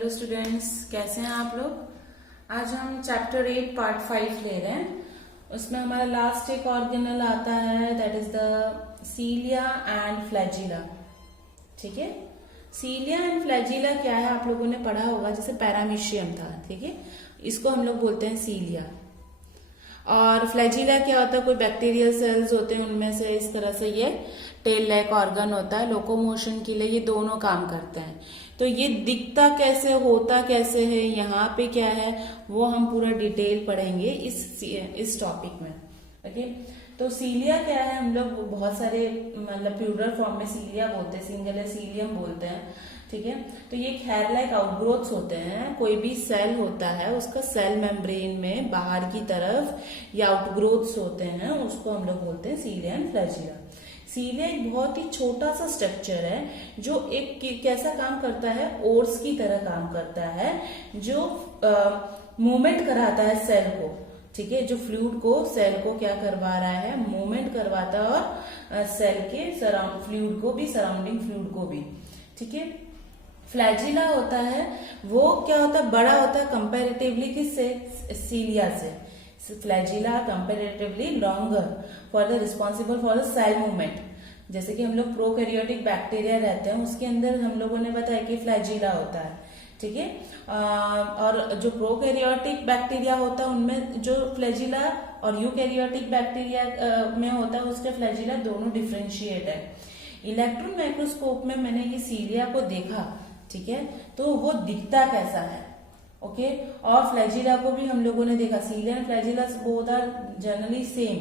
Hello students, कैसे हैं आप लोग। आज हम चैप्टर 8 पार्ट 5 ले रहे हैं। उसमें हमारा लास्ट एक ऑर्गेनल आता है, that is the सीलिया and flagella. ठीक है, सीलिया एंड फ्लैजिला क्या है आप लोगों ने पढ़ा होगा, जैसे पैरामीशियम था। ठीक है, इसको हम लोग बोलते हैं सीलिया। और फ्लैजिला क्या होता है, कोई बैक्टीरियल सेल्स होते हैं, उनमें से इस तरह से ये टेल लाइक ऑर्गन होता है, लोकोमोशन के लिए ये दोनों काम करते हैं। तो ये दिखता कैसे, होता कैसे है, यहाँ पे क्या है, वो हम पूरा डिटेल पढ़ेंगे इस टॉपिक में। ओके, तो सीलिया क्या है, हम लोग बहुत सारे मतलब प्लूरल फॉर्म में सीलिया बोलते हैं, सिंगुलर सीलियम बोलते हैं। ठीक है, तो ये हेयर लाइक आउटग्रोथ्स होते हैं। कोई भी सेल होता है, उसका सेल मेम्ब्रेन में बाहर की तरफ ये आउटग्रोथ्स होते हैं, उसको हम लोग बोलते हैं सीलिया एंड फ्लैजिला। सीलिया एक बहुत ही छोटा सा स्ट्रक्चर है जो एक कैसा काम करता है, ओर्स की तरह काम करता है, जो मूवमेंट कराता है सेल को। ठीक है, जो फ्लूइड को सेल को क्या करवा रहा है, मूवमेंट करवाता है, और सेल के फ्लूइड को भी, सराउंडिंग फ्लूइड को भी। ठीक है, फ्लैजिला होता है, वो क्या होता है, बड़ा होता है कंपैरेटिवली किससे, सीलिया से। Flagella comparatively longer for the responsible for the cell movement. जैसे कि हम लोग प्रोकैरियोटिक बैक्टीरिया रहते हैं, उसके अंदर हम लोगों ने बताया कि फ्लैजिला होता है। ठीक है, और जो प्रोकैरियोटिक बैक्टीरिया होता है उनमें जो फ्लैजिला, और यूकैरियोटिक बैक्टीरिया में होता है उसके फ्लैजिला दोनों डिफ्रेंशिएट है। इलेक्ट्रॉन माइक्रोस्कोप में मैंने ये सीलिया को देखा। ठीक है, तो वो दिखता कैसा है। ओके, और फ्लैजिला को भी हम लोगों ने देखा। Cilia and flagella both are generally same.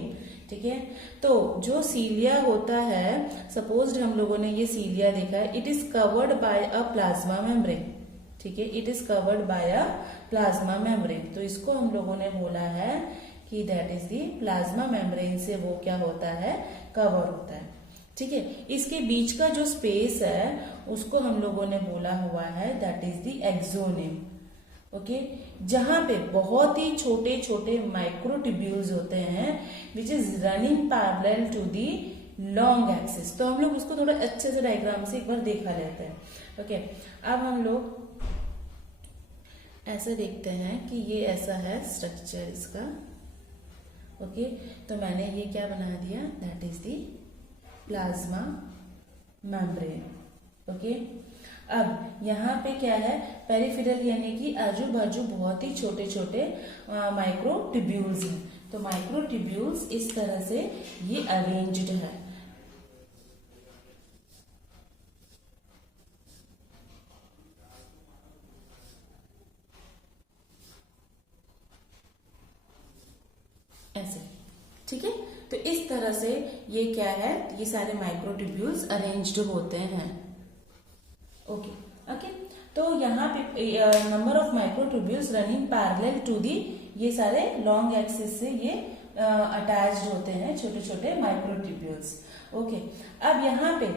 ठीक है, तो जो सीलिया होता है, सपोज हम लोगों ने ये सीलिया देखा है, it is covered by a plasma membrane. ठीक है, it is covered by a plasma membrane. तो इसको हम लोगों ने बोला है कि that is the plasma membrane से वो क्या होता है, कवर होता है। ठीक है, इसके बीच का जो स्पेस है उसको हम लोगों ने बोला हुआ है that is the axoneme. Okay, जहां पे बहुत ही छोटे छोटे माइक्रोट्यूब्यूल्स होते हैं which is running parallel to the long axis. तो हम लोग उसको थोड़ा अच्छे से डायग्राम से एक बार देखा लेते हैं। ओके, अब हम लोग ऐसे देखते हैं कि ये ऐसा है स्ट्रक्चर इसका। ओके, तो मैंने ये क्या बना दिया, that is the plasma membrane. Okay, अब यहाँ पे क्या है, पेरिफेरल यानी कि आजू बाजू बहुत ही छोटे छोटे माइक्रोट्यूब्यूल्स हैं। तो माइक्रोट्यूब्यूल्स इस तरह से ये अरेंज्ड है। ऐसे। ठीक है, तो इस तरह से ये क्या है, ये सारे माइक्रोट्यूब्यूल्स अरेंज्ड होते हैं। ओके ओके, तो यहाँ पे number of microtubules running parallel to the, ये सारे लॉन्ग एक्सिस से ये अटैच्ड होते हैं, छोटे छोटे माइक्रोट्यूब्यूल्स। ओके, अब यहाँ पे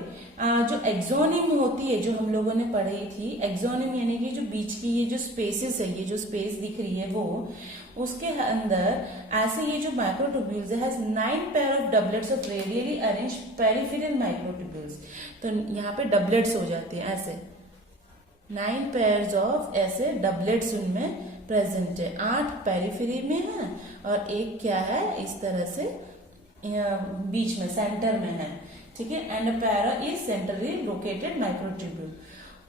जो एक्सोनिम होती है, जो हम लोगों ने पढ़ी थी, एक्सोनिम यानी कि जो बीच की ये जो स्पेसेस है, ये जो स्पेस दिख रही है वो, उसके अंदर ऐसे ये जो माइक्रोट्यूब्यूल्स है 9 pair of doublets of radially arrange peripheral microtubules. तो यहाँ पे डबलेट्स हो जाती है ऐसे, 9 पेयर्स ऑफ ऐसे डबलेट्स उनमें प्रेजेंट है। 8 पेरिफेरी में है और एक क्या है, इस तरह से बीच में सेंटर में है। ठीक है, and para is centrally located microtubule.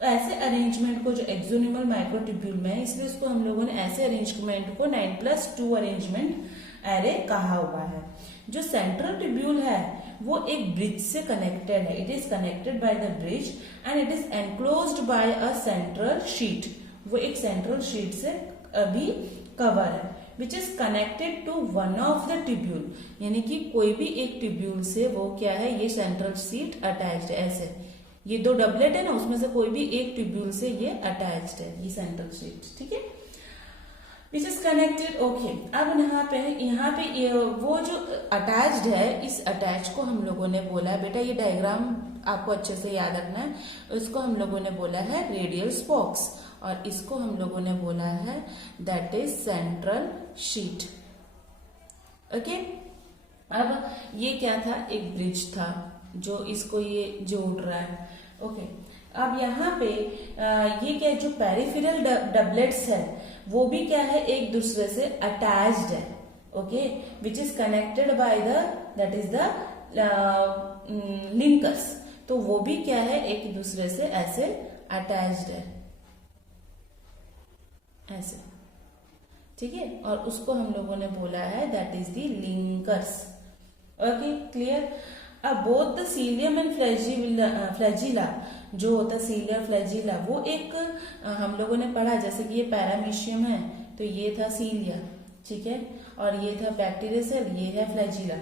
ऐसे अरेंजमेंट को जो एक्सोनिमल माइक्रोट्यूब्यूल में है, इसलिए उसको हम लोगों ने ऐसे अरेंजमेंट को 9+2 अरेंजमेंट एरे कहा हुआ है। जो सेंट्रल ट्यूब्यूल है वो एक ब्रिज से कनेक्टेड है। It is connected by the bridge and it is enclosed by a central sheet. वो एक सेंट्रल शीट से अभी कवर है, which is connected to one of the tubule, यानी कि कोई भी एक ट्यूब्यूल से वो क्या है, ये सेंट्रल शीट अटैच्ड है। ऐसे ये 2 डबलेट है ना, उसमें से कोई भी एक ट्यूब्यूल से ये अटैच्ड है, ये सेंट्रल शीट। ठीक है, विच इज कनेक्टेड। ओके, अब यहाँ पे वो जो अटैच्ड है, इस अटैच को हम लोगों ने बोला है, बेटा ये डायग्राम आपको अच्छे से याद रखना है, इसको हम लोगों ने बोला है रेडियल स्पोक्स, और इसको हम लोगों ने बोला है that is central sheet. Okay, अब ये क्या था, एक ब्रिज था जो इसको ये जोड़ रहा है। ओके, अब यहाँ पे ये क्या है, जो पेरिफेरल डबलेट्स है वो भी क्या है, एक दूसरे से अटैच्ड है, okay, which is connected by the that is the linkers. तो वो भी क्या है, एक दूसरे से ऐसे अटैच्ड है, ऐसे, ठीक है। और उसको हम लोगों ने बोला है that is the linkers, okay, clear. अब both the cilium and flagella, जो होता है सीलिया फ्लैजिला, वो एक हम लोगों ने पढ़ा, जैसे कि ये पैरामीशियम है तो ये था सीलिया, ठीक है, और ये था बैक्टीरिया सेल, ये है फ्लैजिला।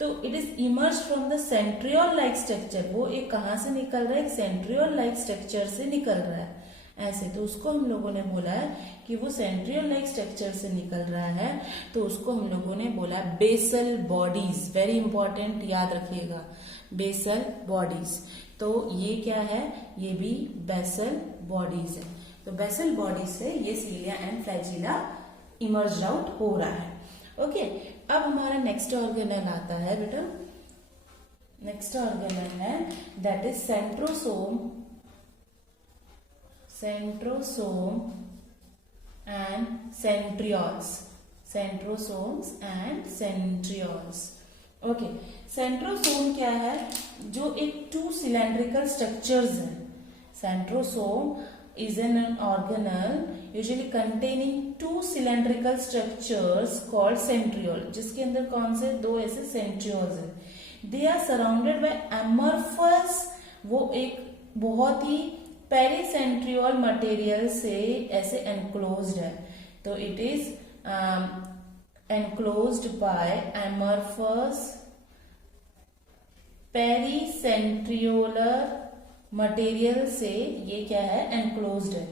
तो it is emerge from the centriole like structure, वो एक कहां से निकल रहा है, एक सेंट्रियोल लाइक स्ट्रक्चर से निकल रहा है ऐसे। तो उसको हम लोगों ने बोला है कि वो सेंट्रियोल लाइक स्ट्रक्चर से निकल रहा है, तो उसको हम लोगों ने बोला बेसल बॉडीज। वेरी इंपॉर्टेंट, याद रखिएगा, बेसल बॉडीज। तो ये क्या है, ये भी बेसल बॉडीज है। तो बेसल बॉडीज से ये सीलिया एंड फ्लैजिला इमर्ज आउट हो रहा है, ओके। अब हमारा नेक्स्ट ऑर्गेनल आता है बेटा, नेक्स्ट ऑर्गेनल है that is centrosome, centrosome and centrioles, centrosomes and centrioles, okay. Centrosome क्या है, जो एक 2 सिलेंड्रिकल स्ट्रक्चर्स है। Centrosome is an organelle usually containing 2 cylindrical structures called centriole, जिसके अंदर कौन से 2 ऐसे centrioles हैं। They are surrounded by amorphous, वो एक बहुत ही पेरीसेंट्रियोल मटेरियल से ऐसे enclosed है। तो it is enclosed by amorphous pericentriolar material से ये क्या है, एनक्लोज्ड है।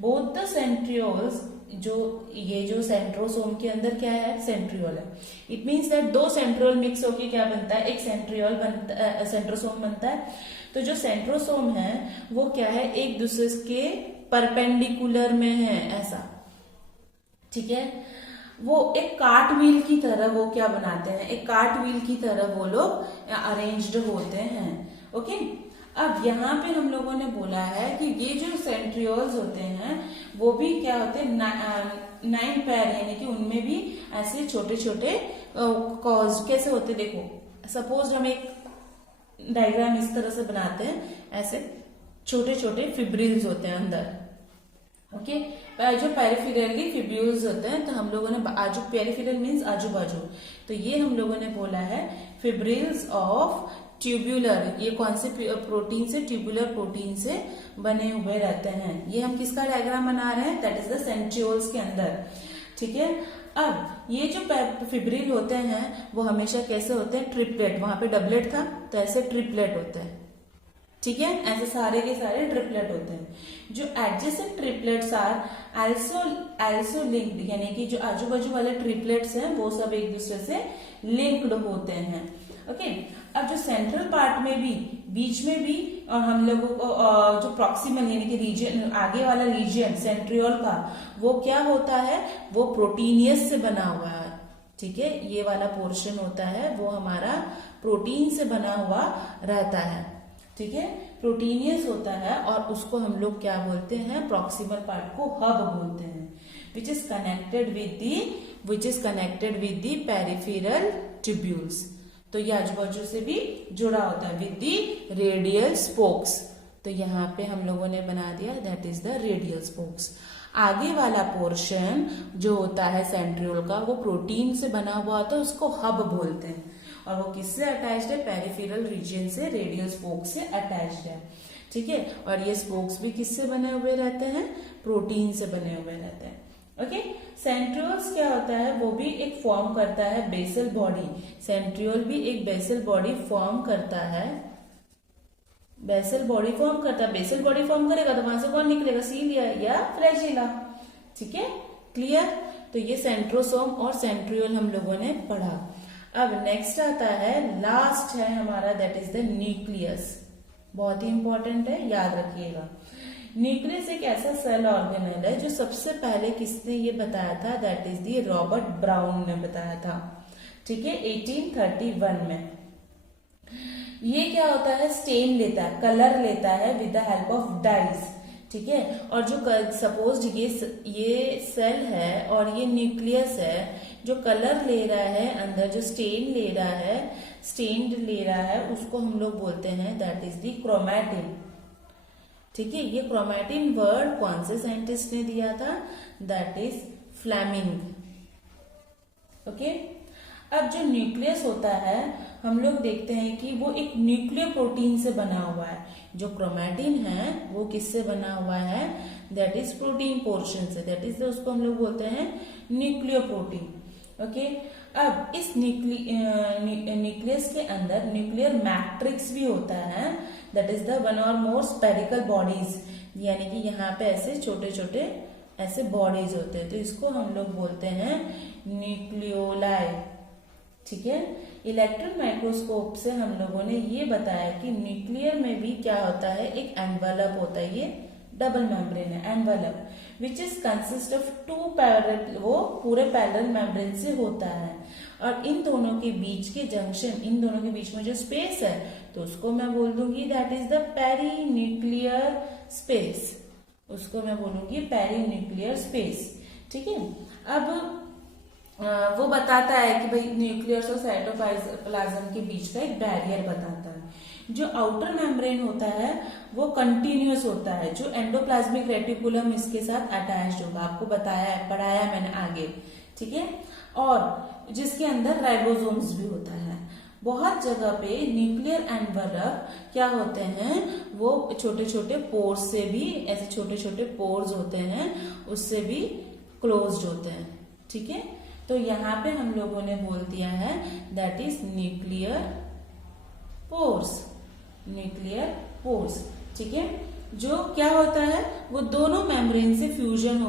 बोथ द सेंट्रियोल्स, जो ये जो सेंट्रोसोम के अंदर क्या है, सेंट्रियोल है। It means that 2 centriole mix होके क्या बनता है, एक सेंट्रियोल बनता है, सेंट्रोसोम बनता है। तो जो सेंट्रोसोम है वो क्या है, एक दूसरे के परपेंडिकुलर में है, ऐसा, ठीक है। वो एक कार्ट व्हील की तरह वो क्या बनाते हैं, एक कार्ट व्हील की तरह वो लोग अरेंज्ड होते हैं, ओके। अब यहाँ पे हम लोगों ने बोला है कि ये जो सेंट्रियोल्स होते हैं वो भी क्या होते हैं, 9 पैर, यानी कि उनमें भी ऐसे छोटे छोटे कॉज कैसे होते, देखो सपोज हम एक डायग्राम इस तरह से बनाते हैं, ऐसे छोटे छोटे फिब्रिल्स होते हैं अंदर, ओके। जो पेरिफेरली फिब्यूल्स होते हैं, तो हम लोगों ने आजू, पेरिफेरल मीन्स आजू बाजू, तो ये हम लोगों ने बोला है फिब्रिल्स ऑफ ट्यूब्यूलर। ये कौन से प्रोटीन से, ट्यूब्यूलर प्रोटीन से बने हुए रहते हैं। ये हम किसका डायग्राम बना रहे हैं, दैट इज द सेंट्रियोल्स के अंदर, ठीक है। अब ये जो फिब्रिल होते हैं वो हमेशा कैसे होते हैं, ट्रिपलेट, वहां पे डबलेट था तो ऐसे ट्रिपलेट होते हैं, ठीक है, ऐसे सारे के सारे ट्रिपलेट होते हैं। जो adjacent triplets are also linked, यानी कि जो आजू बाजू वाले ट्रिपलेट्स हैं वो सब एक दूसरे से लिंक्ड होते हैं, ओके। अब जो सेंट्रल पार्ट में भी, बीच में भी, और हम लोगों को जो प्रॉक्सिमल यानी कि रीजन, आगे वाला रीजन सेंट्रियोल का, वो क्या होता है, वो प्रोटीनियस से बना हुआ है, ठीक है। ये वाला पोर्शन होता है वो हमारा प्रोटीन से बना हुआ रहता है, ठीक है, प्रोटीनियस होता है। और उसको हम लोग क्या बोलते हैं, प्रॉक्सिमल पार्ट को हब बोलते हैं, which is connected with the peripheral tubules. तो ये आजू बाजू से भी जुड़ा होता है विद दी रेडियल स्पोक्स। तो यहाँ पे हम लोगों ने बना दिया that is the radial spokes. आगे वाला पोर्शन जो होता है सेंट्रियोल का, वो प्रोटीन से बना हुआ होता है, उसको हब बोलते हैं। और वो किससे अटैच्ड है, पेरिफेरल रीजन से, रेडियल स्पोक्स से अटैच्ड है, ठीक है। और ये स्पोक्स भी किससे बने हुए रहते हैं, प्रोटीन से बने हुए रहते हैं, ओके। सेंट्रियोल्स क्या होता है, वो भी एक फॉर्म करता है बेसल बॉडी। सेंट्रियोल भी एक बेसल बॉडी फॉर्म करता है, बेसल बॉडी फॉर्म करता है। बेसल बॉडी फॉर्म करेगा तो वहां से कौन निकलेगा, सीलिया या फ्लैजिला, ठीक है, क्लियर। तो ये सेंट्रोसोम और सेंट्रियोल हम लोगों ने पढ़ा। अब नेक्स्ट आता है, लास्ट है हमारा, दैट इज द न्यूक्लियस। बहुत ही इंपॉर्टेंट है, याद रखिएगा। न्यूक्लियस एक ऐसा सेल ऑर्गेनल है जो सबसे पहले किसने ये बताया था, that is the Robert brown ने बताया था, ठीक है, 1831 में। ये क्या होता है, स्टेन लेता है, कलर लेता है with the help of dyes, ठीक है। और जो सपोज ये सेल है और ये न्यूक्लियस है, जो कलर ले रहा है अंदर, जो स्टेन ले रहा है उसको हम लोग बोलते हैं दैट इज द क्रोमैटिन, ठीक है। ये क्रोमैटिन वर्ड कौन से साइंटिस्ट ने दिया था, दैट इज फ्लेमिंग, ओके। अब जो न्यूक्लियस होता है हम लोग देखते हैं कि वो एक न्यूक्लियर प्रोटीन से बना हुआ है। जो क्रोमैटिन है वो किससे बना हुआ है, दैट इज प्रोटीन पोर्शन से, दैट इज उसको हम लोग बोलते हैं न्यूक्लियर प्रोटीन, ओके। अब इस न्यूक्लियस के अंदर न्यूक्लियर मैट्रिक्स भी होता है, दैट इज द वन और मोर स्पेरिकल बॉडीज, यानी कि यहाँ पे ऐसे छोटे छोटे ऐसे बॉडीज होते हैं, तो इसको हम लोग बोलते हैं न्यूक्लियोलाई, ठीक है। इलेक्ट्रॉन माइक्रोस्कोप से हम लोगों ने ये बताया कि न्यूक्लियर में भी क्या होता है, एक एनवेलप होता है, ये डबल मेम्ब्रेन है envelope which is consist of two parallel, वो पूरे पैरेलल मेम्ब्रेन से होता है। और इन दोनों के बीच के जंक्शन, इन दोनों के बीच में जो स्पेस है तो उसको मैं बोल दूंगी that is the perinuclear space, उसको मैं बोलूंगी पेरी न्यूक्लियर स्पेस, ठीक है। अब वो बताता है कि भाई न्यूक्लियस और साइटोप्लाज्म के बीच का एक बैरियर बताता है। जो आउटर मेम्ब्रेन होता है वो कंटिन्यूअस होता है, जो एंडोप्लाज्मिक रेटिकुलम इसके साथ अटैच्ड होगा, आपको बताया है, पढ़ाया है मैंने आगे, ठीक है। और जिसके अंदर राइबोसोम्स भी होता है। बहुत जगह पे न्यूक्लियर एनवेलप क्या होते हैं, वो छोटे छोटे पोर्स से भी, ऐसे छोटे छोटे पोर्स होते हैं उससे भी क्लोज्ड होते हैं, ठीक है। तो यहाँ पे हम लोगों ने बोल दिया है that is nuclear pores, nuclear pores, ठीक है। जो क्या होता है, वो दोनों मेम्ब्रेन से फ्यूजन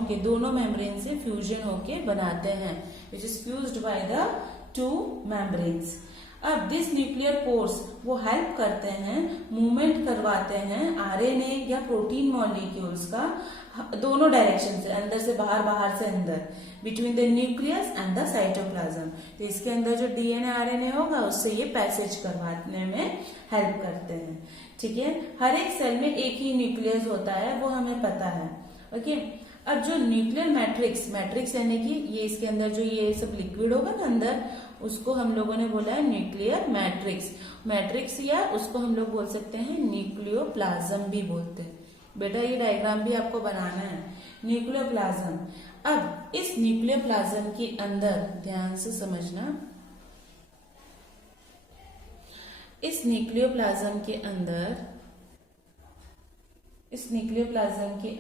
होके बनाते हैं, which is fused by the two membranes. अब दिस न्यूक्लियर पोर्स वो हेल्प करते हैं, मूवमेंट करवाते हैं आरएनए या प्रोटीन मॉलिक्यूल्स का दोनों डायरेक्शन से, अंदर से बाहर, बाहर से अंदर, between the nucleus and the cytoplasm. तो इसके अंदर जो डीएनए आरएनए होगा उससे ये पैसेज करवाने में हेल्प करते हैं, ठीक है। हर एक सेल में एक ही न्यूक्लियस होता है, वो हमें पता है, ओके। अब जो न्यूक्लियर मैट्रिक्स यानी कि ये इसके अंदर जो ये सब लिक्विड होगा ना अंदर, उसको हम लोगों ने बोला है न्यूक्लियर मैट्रिक्स या उसको हम लोग बोल सकते हैं न्यूक्लियोप्लाज्म भी बोलते हैं। बेटा ये डायग्राम भी आपको बनाना है, न्यूक्लियोप्लाज्म। अब इस न्यूक्लियोप्लाज्म के अंदर ध्यान से समझना, इस न्यूक्लियोप्लाज्म के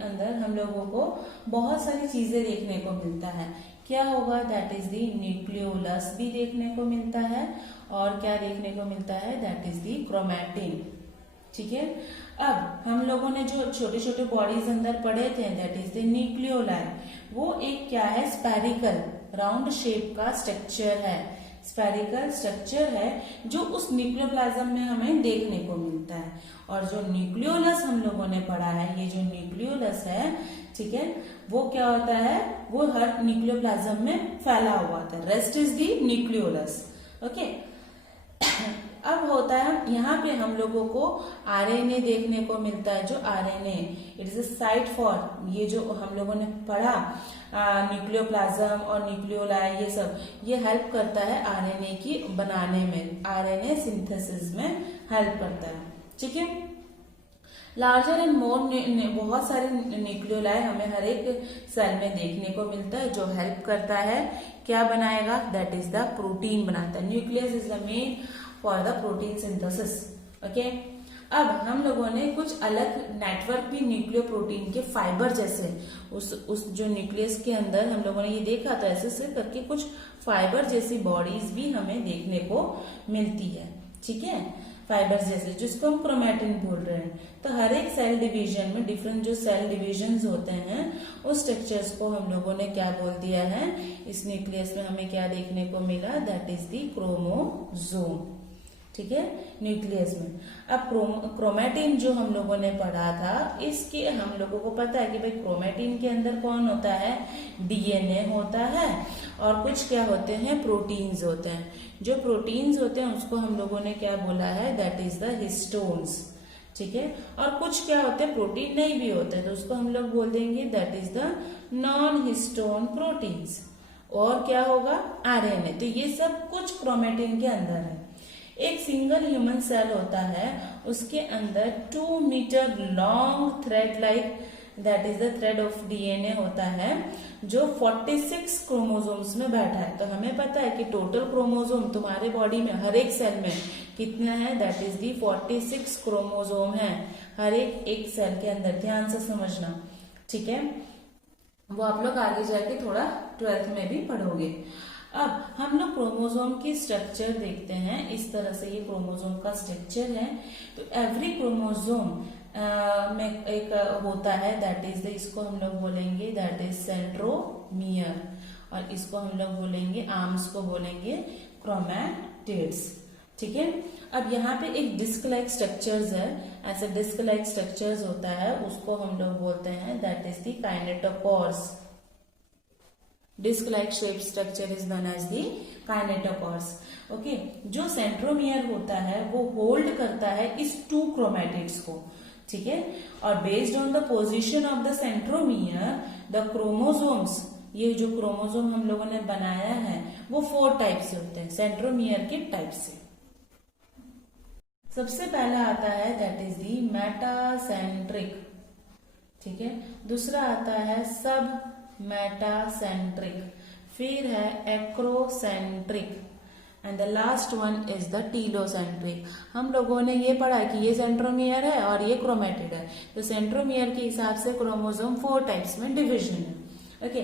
अंदर हम लोगों को बहुत सारी चीजें देखने को मिलता है। क्या होगा, दैट इज दी न्यूक्लियोलस भी देखने को मिलता है, और क्या देखने को मिलता है, दैट इज दी क्रोमैटिन, ठीक है। अब हम लोगों ने जो छोटे छोटे बॉडीज अंदर पढ़े थे दैट इज द न्यूक्लियोलाई, वो एक क्या है, स्पेरिकल राउंड शेप का स्ट्रक्चर है, स्पेरिकल स्ट्रक्चर है जो उस न्यूक्लियोप्लाज्म में हमें देखने को मिलता है। और जो न्यूक्लियोलस हम लोगों ने पढ़ा है, ये जो न्यूक्लियोलस है, ठीक है, वो क्या होता है, वो हर न्यूक्लियोप्लाज्म में फैला हुआ था, rest is the nucleolus, okay. अब होता है यहाँ पे हम लोगों को आरएनए देखने को मिलता है। जो RNA it is a site for, ये जो हम लोगों ने पढ़ा न्यूक्लियोप्लाज्म और न्यूक्लियोलाई, ये सब ये हेल्प करता है आरएनए की बनाने में, आरएनए सिंथेसिस में हेल्प करता है, ठीक है। लार्जर एंड मोर बहुत सारे न्यूक्लियोलाई हमें हर एक सेल में देखने को मिलता है, जो हेल्प करता है, क्या बनाएगा, दैट इज द प्रोटीन बनाता है। Nucleus is the main for the protein synthesis, okay. अब हम लोगों ने कुछ अलग नेटवर्क भी न्यूक्लियो प्रोटीन के फाइबर जैसे उस जो न्यूक्लियस के अंदर हम लोगों ने ये देखा था, ऐसे करके कुछ फाइबर जैसी बॉडीज भी हमें देखने को मिलती है, ठीक है, फाइबर्स जैसे, जिसको हम क्रोमैटिन बोल रहे हैं। तो हर एक सेल डिवीजन में डिफरेंट जो सेल डिविजन्स होते हैं उस स्ट्रक्चर्स को हम लोगों ने क्या बोल दिया है, इस न्यूक्लियस में हमें क्या देखने को मिला, दैट इज दी क्रोमोसोम, ठीक है, न्यूक्लियस में। अब क्रोमैटिन जो हम लोगों ने पढ़ा था, इसके हम लोगों को पता है कि भाई क्रोमैटिन के अंदर कौन होता है, डीएनए होता है, और कुछ क्या होते हैं, प्रोटीन्स होते हैं। जो प्रोटीन्स होते हैं उसको हम लोगों ने क्या बोला है, दैट इज द हिस्टोन्स। ठीक है, और कुछ क्या होते हैं, प्रोटीन नहीं भी होते हैं, तो उसको हम लोग बोल देंगे that is the non histone proteins. और क्या होगा, आरएनए। तो ये सब कुछ क्रोमेटिन के अंदर है। एक सिंगल ह्यूमन सेल होता है, उसके अंदर 2 metre long thread like that is the thread of DNA होता है, जो 46 क्रोमोसोम्स में बैठा है। तो हमें पता है कि टोटल क्रोमोसोम तुम्हारे बॉडी में हर एक सेल में कितना है, दैट इज दी 46 क्रोमोसोम है हर एक सेल के अंदर। ध्यान से समझना, ठीक है। वो आप लोग आगे जाके थोड़ा 12th में भी पढ़ोगे। अब हम लोग क्रोमोसोम की स्ट्रक्चर देखते हैं। इस तरह से ये क्रोमोसोम का स्ट्रक्चर है। तो एवरी क्रोमोसोम में एक होता है, दैट इज इसको हम लोग बोलेंगे दैट इज सेंट्रोमियर, और इसको हम लोग बोलेंगे, आर्म्स को बोलेंगे क्रोमैटिड्स। ठीक है, अब यहाँ पे एक डिस्क लाइक स्ट्रक्चर्स है। ऐसे डिस्क लाइक स्ट्रक्चर्स होता है, उसको हम लोग बोलते हैं that is the kinetochores. Disc like shape structure is known as the kinetochores. Okay, जो सेंट्रोमियर होता है वो होल्ड करता है इस 2 क्रोमैटिड्स को। ठीक है, और based on the position of the centromere the chromosomes, ये जो क्रोमोसोम हम लोगों ने बनाया है वो 4 टाइप से होते हैं, सेंट्रोमियर के टाइप से। सबसे पहला आता है दैट इज दी मेटासेंट्रिक। ठीक है, दूसरा आता है सब मेटासेंट्रिक, फिर है acrocentric, and the last one is the telocentric. हम लोगों ने ये पढ़ा कि ये सेंट्रोमियर है और ये क्रोमैटिड है। तो सेंट्रोमियर के हिसाब से क्रोमोसोम 4 टाइप्स में डिविजन है। ओके,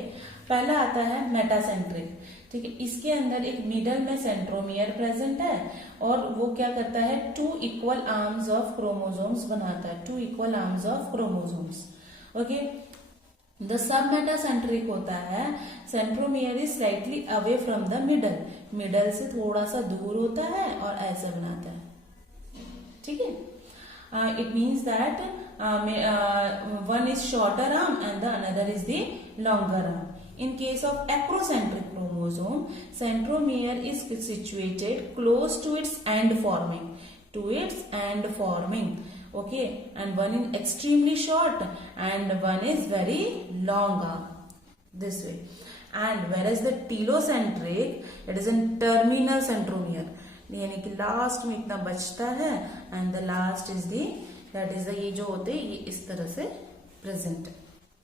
पहला आता है मेटासेंट्रिक। ठीक है, इसके अंदर एक मिडल में सेंट्रोमियर प्रेजेंट है, और वो क्या करता है, 2 इक्वल आर्म्स ऑफ क्रोमोसोम्स बनाता है, 2 equal arms of chromosomes. Okay, the sub metacentric होता है, centromere is slightly away from the middle, middle से थोड़ा सा दूर होता है और ऐसे बनाता है। ठीक है, it means that one is shorter arm and the another is the longer arm. In case of acrocentric chromosome, centromere is situated close to its end forming, okay, and one is extremely short and one is very long arm, this way. And whereas the telocentric, it is a terminal centromere, यानी कि last में इतना बचता है, and the last is the that is ये जो होते हैं ये इस तरह से प्रेजेंट है।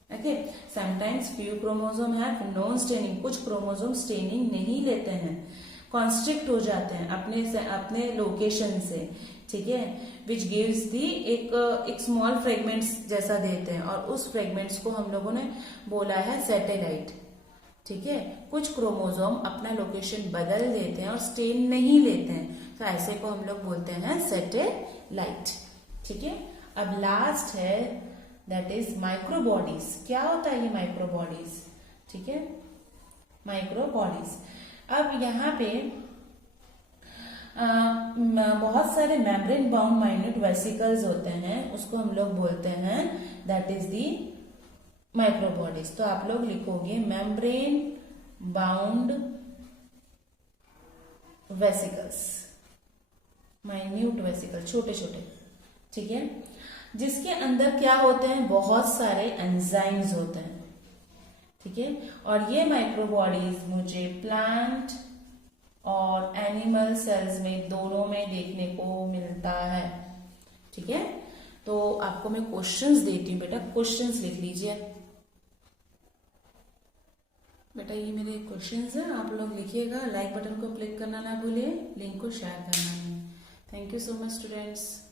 Okay, sometimes few chromosome have non staining, कुछ क्रोमोसोम स्टेनिंग नहीं लेते हैं, कॉन्स्ट्रिक्ट हो जाते हैं अपने लोकेशन से। ठीक है, विच गिव्स दी एक स्मॉल फ्रेगमेंट्स जैसा देते हैं, और उस फ्रेगमेंट्स को हम लोगों ने बोला है सैटेलाइट। ठीक है, कुछ क्रोमोसोम अपना लोकेशन बदल देते हैं और स्टेन नहीं लेते हैं, तो ऐसे को हम लोग बोलते हैं सैटेलाइट। ठीक है, अब लास्ट है दैट इज माइक्रोबॉडीज। क्या होता है ये माइक्रोबॉडीज? ठीक है, माइक्रोबॉडीज। अब यहाँ पे बहुत सारे मेम्ब्रेन बाउंड माइन्यूट वेसिकल्स होते हैं, उसको हम लोग बोलते हैं दैट इज दी माइक्रोबॉडीज। तो आप लोग लिखोगे membrane bound vesicles, minute vesicle, छोटे छोटे। ठीक है, जिसके अंदर क्या होते हैं, बहुत सारे एंजाइम्स होते हैं। ठीक है, और ये माइक्रोबॉडीज मुझे प्लांट और एनिमल सेल्स में दोनों में देखने को मिलता है। ठीक है, तो आपको मैं क्वेश्चंस देती हूँ बेटा, क्वेश्चंस लिख लीजिए बेटा, ये मेरे क्वेश्चंस हैं, आप लोग लिखिएगा। लाइक बटन को क्लिक करना ना भूलिए, लिंक को शेयर करना नहीं। Thank you so much students.